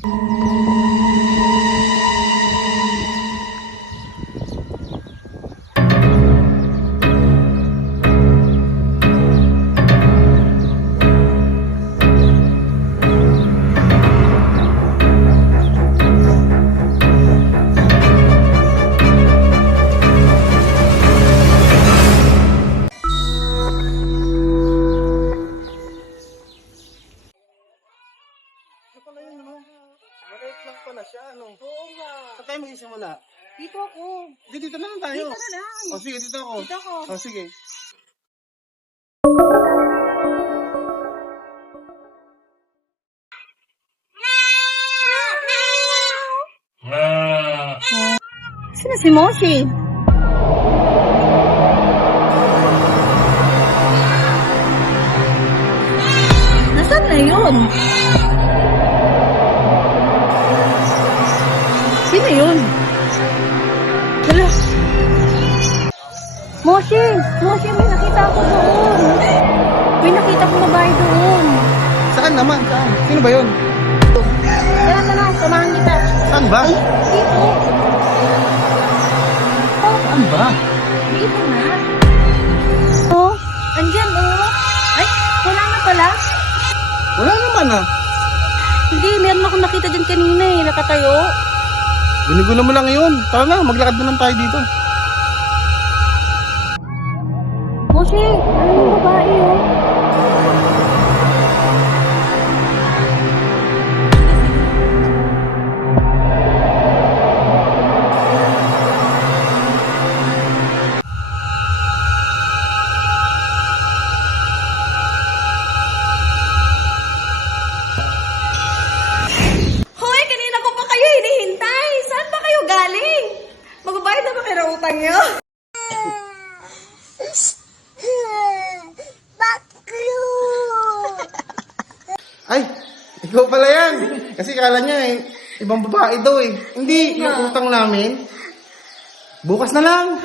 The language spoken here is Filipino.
Oo nga. Saan tayo magsisimula? Dito ako. Dito na lang tayo. Dito na lang. O sige, dito ako. Dito ako. O sige. Sino si Moshi? Nasaan na yun? Sino yun? Hala. Moshi! Moshi, may nakita ako doon. May nakita ko babae doon. Saan naman? Saan? Sino ba yun? Tara, tara, samahan kita. Saan ba? Dito. Saan ba? Dito na. Oh, andyan oh. Ay, wala na pala. Wala naman ah. Hindi, meron akong nakita dyan kanina eh, nakatayo. Binigulo mo lang yun. Tara na, maglakad na lang tayo dito. Moshi, ano yung babae oh? Hoy, kanina ko pa kayo hinihintay. Saan ba kayo galing? Magbabayad na ba kayo ng utang nyo? Ay, ikaw pala yan. Kasi kala niya eh, ibang babae daw eh. Hindi, yung utang namin. Bukas na lang.